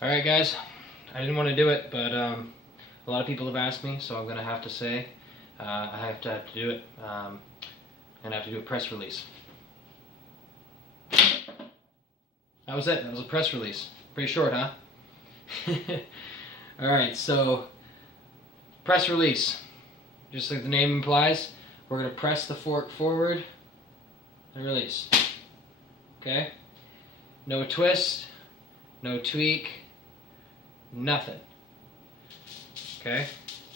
Alright guys, I didn't want to do it, but a lot of people have asked me, so I'm going to have to say, I have to do it. I'm going to have to do a press release. That was it. That was a press release. Pretty short, huh? Alright, so press release. Just like the name implies, we're going to press the fork forward and release. Okay? No twist, no tweak, nothing. Okay?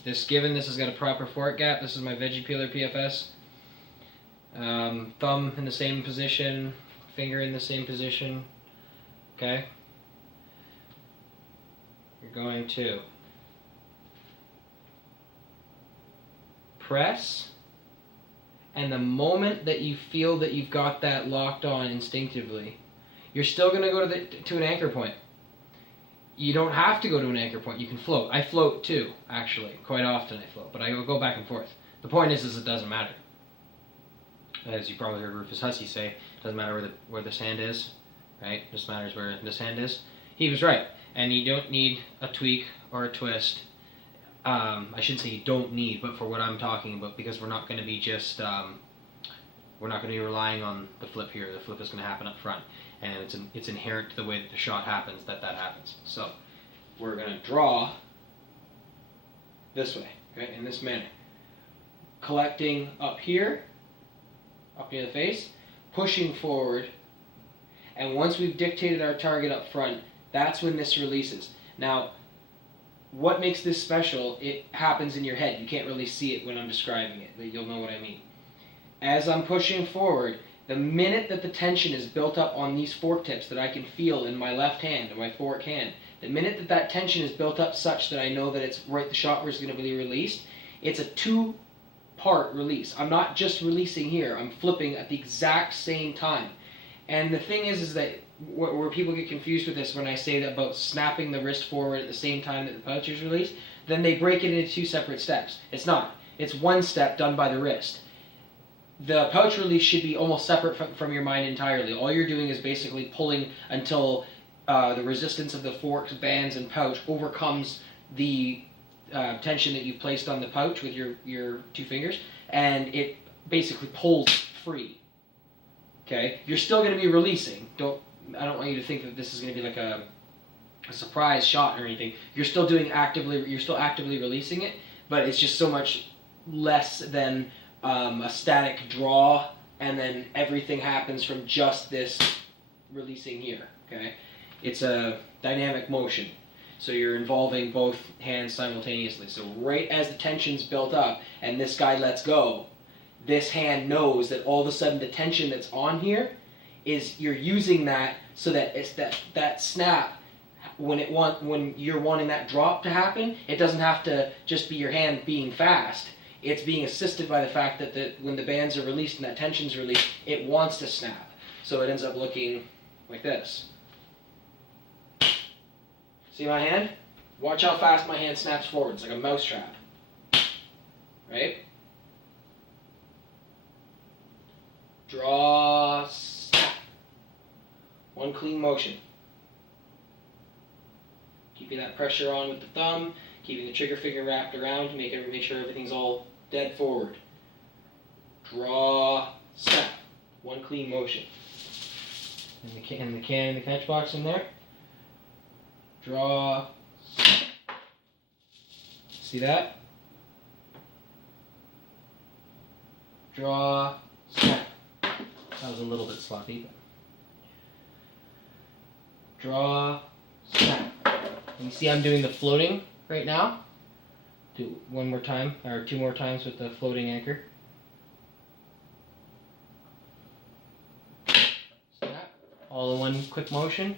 This has got a proper fork gap. This is my veggie peeler PFS. Thumb in the same position, finger in the same position. Okay? You're going to press, and the moment that you feel that you've got that locked on instinctively, you're still going to go to an anchor point. You don't have to go to an anchor point. You can float. I float too, actually. Quite often I float, but I go back and forth. The point is it doesn't matter. As you probably heard Rufus Hussey say, it doesn't matter where the sand is, right? It just matters where the sand is. He was right. And you don't need a tweak or a twist. I shouldn't say you don't need, but for what I'm talking about, because we're not going to be just, we're not going to be relying on the flip here. The flip is going to happen up front. And it's inherent to the way that the shot happens that happens. So we're going to draw this way, okay, in this manner. Collecting up here, up near the face, pushing forward, and once we've dictated our target up front, that's when this releases. Now, what makes this special, it happens in your head. You can't really see it when I'm describing it, but you'll know what I mean. As I'm pushing forward, the minute that the tension is built up on these fork tips that I can feel in my left hand, or my fork hand, the minute that tension is built up such that I know that it's right, the shot where it's going to be released, it's a two-part release. I'm not just releasing here, I'm flipping at the exact same time. And the thing is that where people get confused with this when I say that about snapping the wrist forward at the same time that the pouch is released, then they break it into two separate steps. It's not. It's one step done by the wrist. The pouch release should be almost separate from your mind entirely. All you're doing is basically pulling until the resistance of the forks, bands, and pouch overcomes the tension that you've placed on the pouch with your two fingers, and it basically pulls free. Okay? You're still going to be releasing. I don't want you to think that this is going to be like a surprise shot or anything. You're still actively releasing it, but it's just so much less than a static draw, and then everything happens from just this releasing here. Okay, it's a dynamic motion, so you're involving both hands simultaneously. So right as the tension's built up and this guy lets go, this hand knows that all of a sudden the tension that's on here is you're using that so that it's that snap. When you're wanting that drop to happen, it doesn't have to just be your hand being fast. It's being assisted by the fact that when the bands are released and that tension's released, it wants to snap. So it ends up looking like this. See my hand? Watch how fast my hand snaps forward. It's like a mousetrap. Right? Draw, snap. One clean motion. Keeping that pressure on with the thumb, keeping the trigger finger wrapped around to make sure everything's all dead forward. Draw, snap. One clean motion. And the can in the catch box in there. Draw, snap. See that? Draw, snap. That was a little bit sloppy. Draw, snap. And you see I'm doing the floating right now. Do one more time, or two more times with the floating anchor. Snap. All in one quick motion.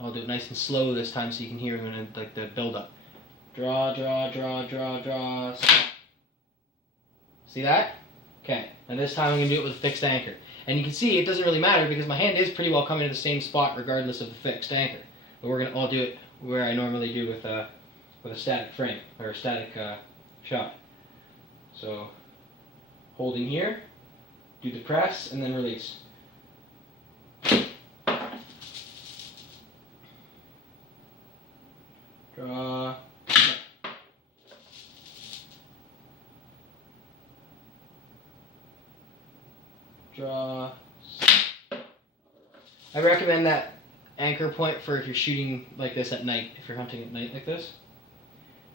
I'll do it nice and slow this time so you can hear like the build up. Draw, draw, draw, draw, draw, snap. See that? Okay, and this time I'm going to do it with a fixed anchor. And you can see it doesn't really matter because my hand is pretty well coming to the same spot regardless of the fixed anchor. But I'll do it where I normally do with a static frame or a static shot. So holding here, do the press, and then release. Draw. Draw. I recommend that anchor point for if you're shooting like this at night, if you're hunting at night like this.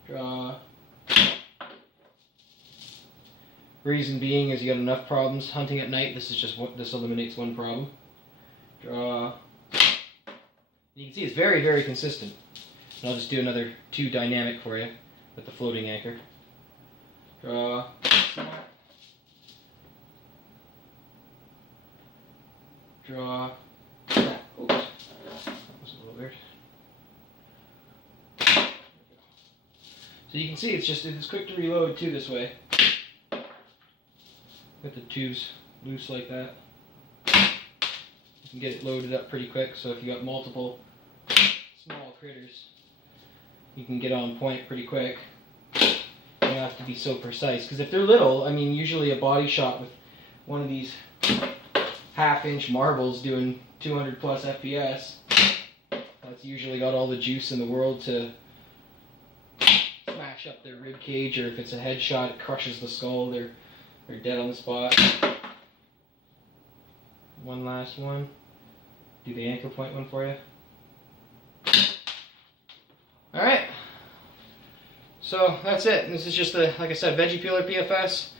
Draw. Reason being is you got enough problems hunting at night. This is just this eliminates one problem. Draw. You can see it's very, very consistent. And I'll just do another 2 dynamic for you with the floating anchor. Draw. Draw. Oops. That was a little weird. So you can see it's quick to reload too this way. With the tubes loose like that. You can get it loaded up pretty quick, so if you got multiple small critters, you can get on point pretty quick. You don't have to be so precise, because if they're little, I mean, usually a body shot with one of these half-inch marbles doing 200 plus FPS, that's usually got all the juice in the world to smash up their rib cage, or if it's a headshot, it crushes the skull. They're dead on the spot. One last one. Do the anchor point one for you. Alright. So that's it. This is just the, like I said, Veggie Peeler PFS.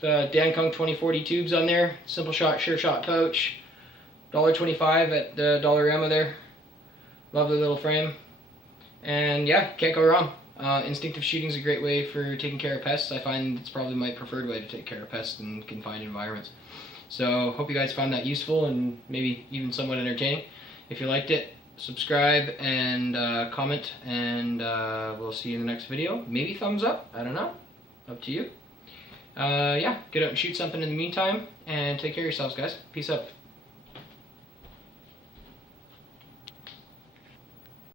The Dankong 2040 tubes on there. Simple shot, sure shot pouch. $1.25 at the Dollarama there. Lovely little frame. And yeah, can't go wrong. Instinctive shooting is a great way for taking care of pests. I find it's probably my preferred way to take care of pests in confined environments. So hope you guys found that useful and maybe even somewhat entertaining. If you liked it, subscribe and comment, and we'll see you in the next video. Maybe thumbs up, I don't know, up to you. Yeah, get out and shoot something in the meantime, and take care of yourselves, guys. Peace out.